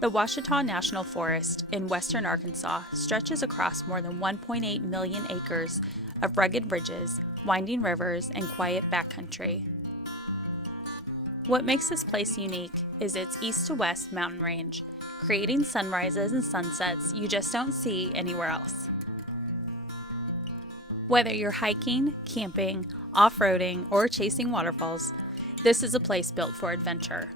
The Ouachita National Forest in western Arkansas stretches across more than 1.8 million acres of rugged ridges, winding rivers, and quiet backcountry. What makes this place unique is its east to west mountain range, creating sunrises and sunsets you just don't see anywhere else. Whether you're hiking, camping, off-roading, or chasing waterfalls, this is a place built for adventure.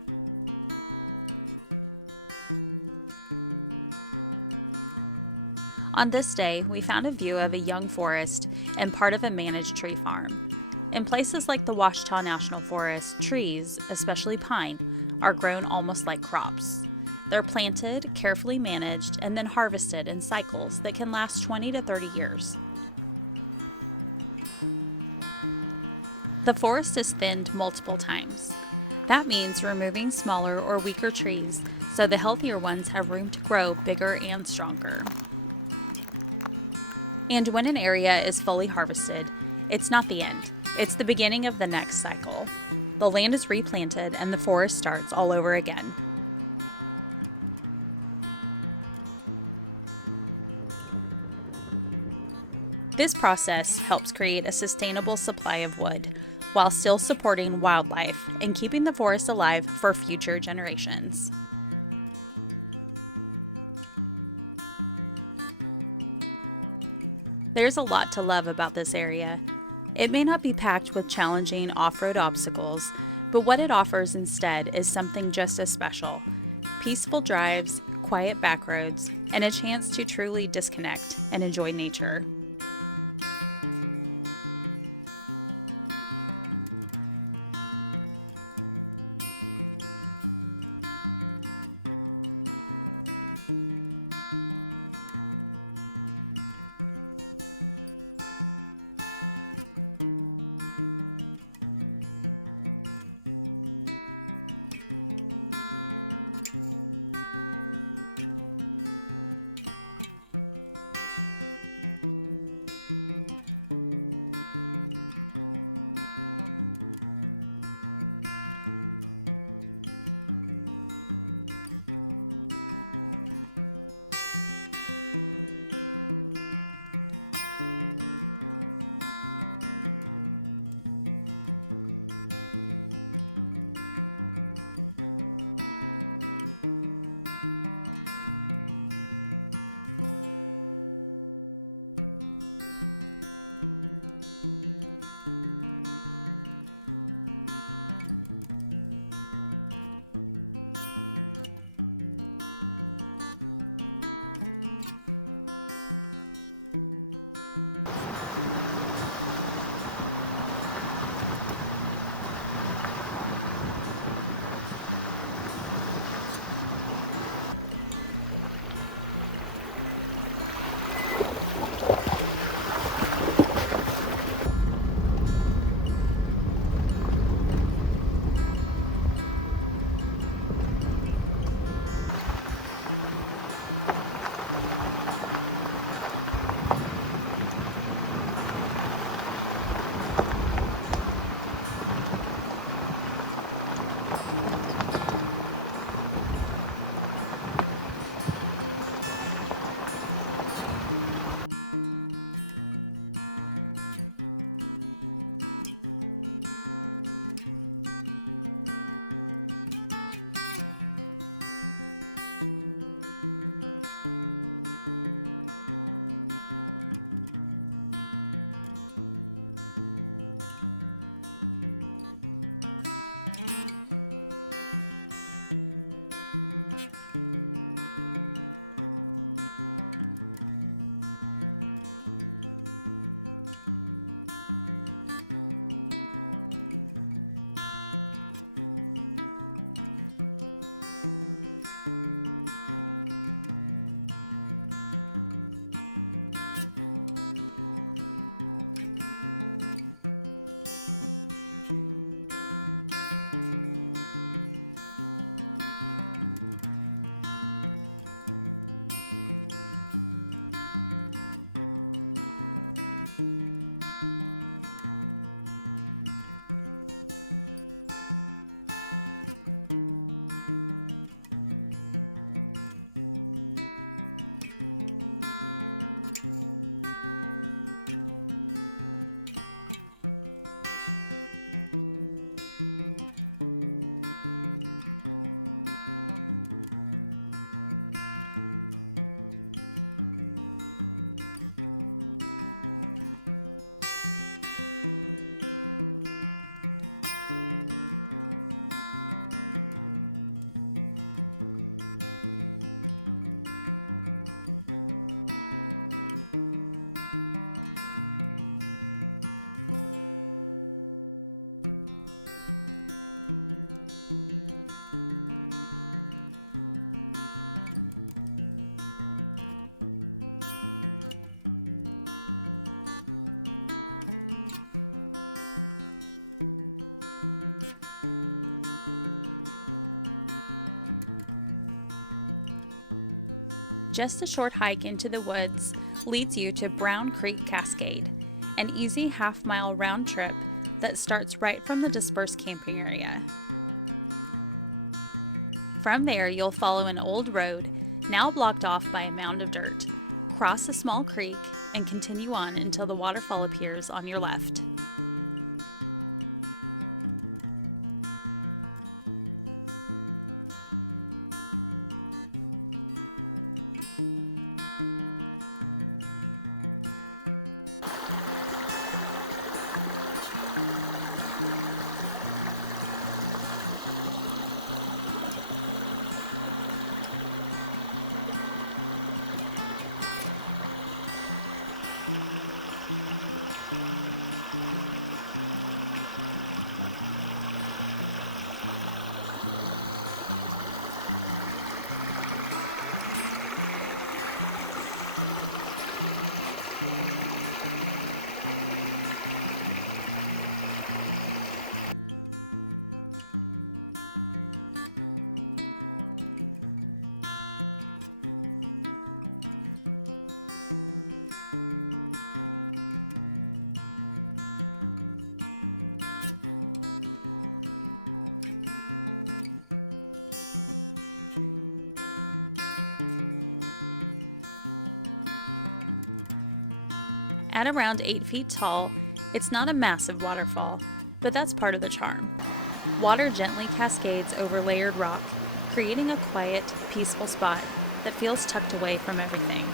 On this day, we found a view of a young forest and part of a managed tree farm. In places like the Ouachita National Forest, trees, especially pine, are grown almost like crops. They're planted, carefully managed, and then harvested in cycles that can last 20 to 30 years. The forest is thinned multiple times. That means removing smaller or weaker trees so the healthier ones have room to grow bigger and stronger. And when an area is fully harvested, it's not the end. It's the beginning of the next cycle. The land is replanted and the forest starts all over again. This process helps create a sustainable supply of wood, while still supporting wildlife and keeping the forest alive for future generations. There's a lot to love about this area. It may not be packed with challenging off-road obstacles, but what it offers instead is something just as special: peaceful drives, quiet backroads, and a chance to truly disconnect and enjoy nature. Just a short hike into the woods leads you to Brown Creek Cascade, an easy half-mile round trip that starts right from the dispersed camping area. From there, you'll follow an old road, now blocked off by a mound of dirt, cross a small creek, and continue on until the waterfall appears on your left. At around 8 feet tall, it's not a massive waterfall, but that's part of the charm. Water gently cascades over layered rock, creating a quiet, peaceful spot that feels tucked away from everything.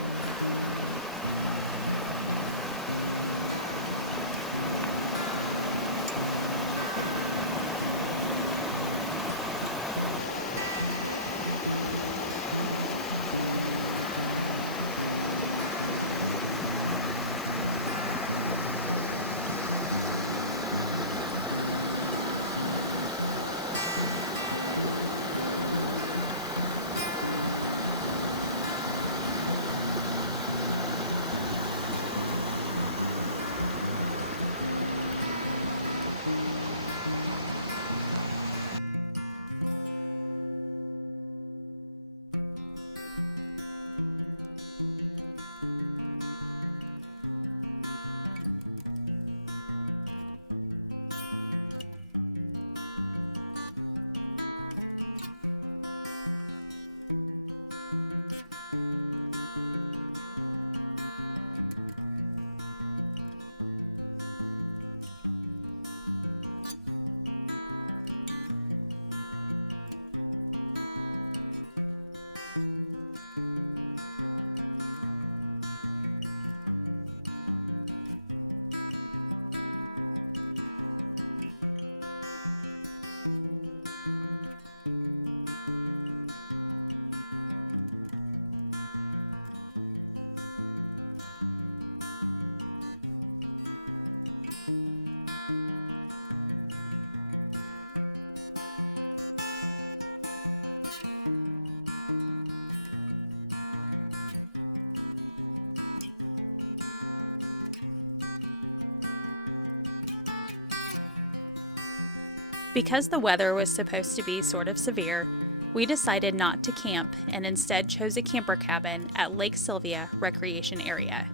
Because the weather was supposed to be sort of severe, we decided not to camp and instead chose a camper cabin at Lake Sylvia Recreation Area.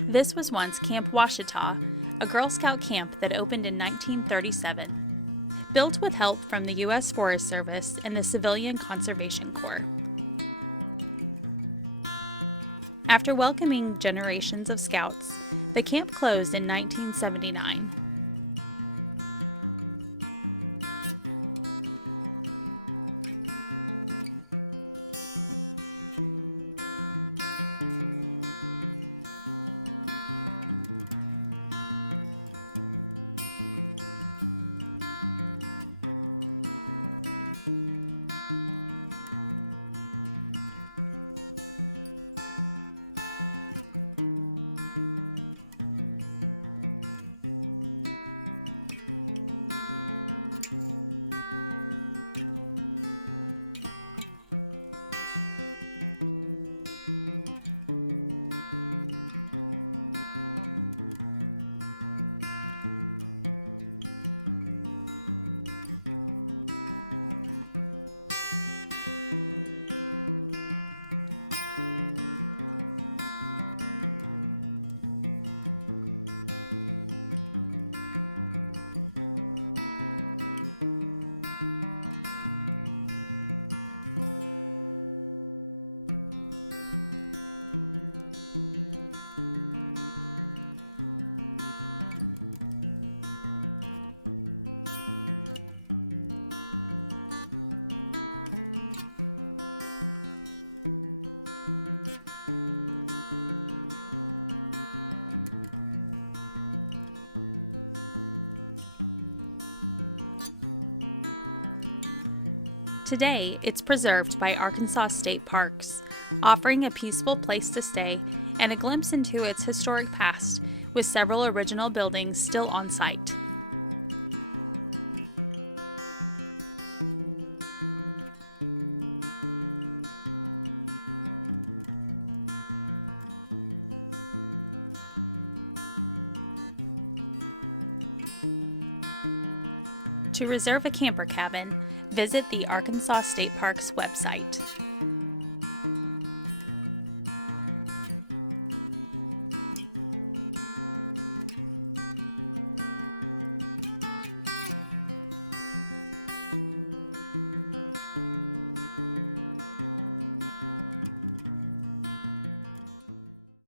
This was once Camp Ouachita, a Girl Scout camp that opened in 1937, built with help from the U.S. Forest Service and the Civilian Conservation Corps. After welcoming generations of scouts, the camp closed in 1979. Today, it's preserved by Arkansas State Parks, offering a peaceful place to stay and a glimpse into its historic past, with several original buildings still on site. To reserve a camper cabin, visit the Arkansas State Parks website.